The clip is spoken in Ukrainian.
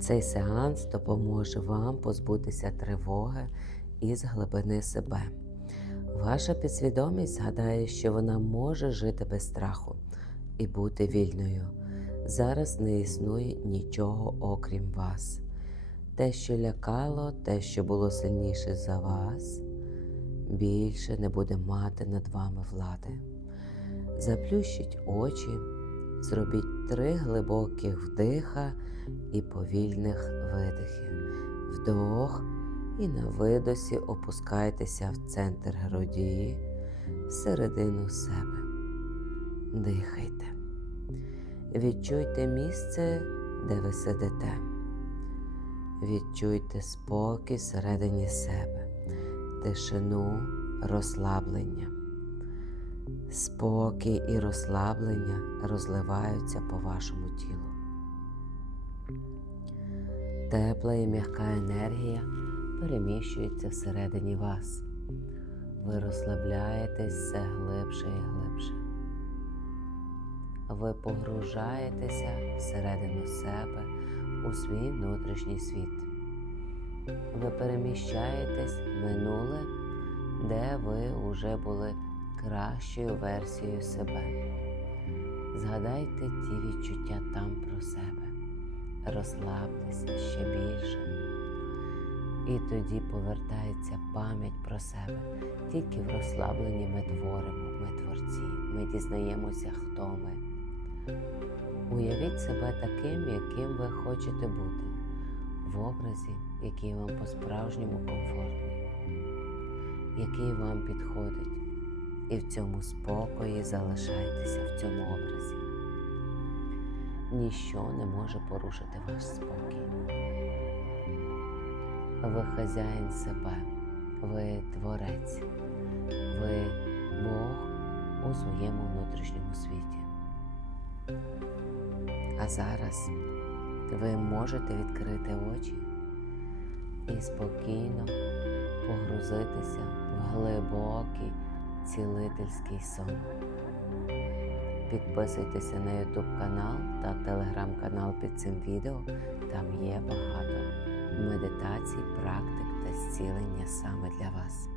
Цей сеанс допоможе вам позбутися тривоги із глибини себе. Ваша підсвідомість згадає, що вона може жити без страху і бути вільною. Зараз не існує нічого окрім вас. Те, що лякало, те, що було сильніше за вас, більше не буде мати над вами влади. Заплющіть очі, зробіть три глибоких вдиха і повільних видихів. Вдох і на видосі опускайтеся в центр груді, всередину себе. Дихайте. Відчуйте місце, де ви сидите. Відчуйте спокій всередині себе, тишину, розслаблення. Спокій і розслаблення розливаються по вашому тілу. Тепла і м'яка енергія переміщується всередині вас. Ви розслабляєтесь все глибше і глибше. Ви погружаєтеся всередину себе у свій внутрішній світ. Ви переміщаєтесь в минуле, де ви вже були кращою версією себе. Згадайте ті відчуття там про себе, розслабтеся ще більше. І тоді повертається пам'ять про себе. Тільки в розслабленні ми творимо, ми творці, ми дізнаємося, хто ми. Уявіть себе таким, яким ви хочете бути, в образі, який вам по-справжньому комфортний, який вам підходить. І в цьому спокої залишайтеся в цьому образі. Ніщо не може порушити ваш спокій. Ви хазяїн себе, ви творець, ви Бог у своєму внутрішньому світі. А зараз ви можете відкрити очі і спокійно погрузитися в глибокий цілительський сон. Підписуйтеся на YouTube канал та телеграм-канал під цим відео. Там є багато медитацій, практик та зцілення саме для вас.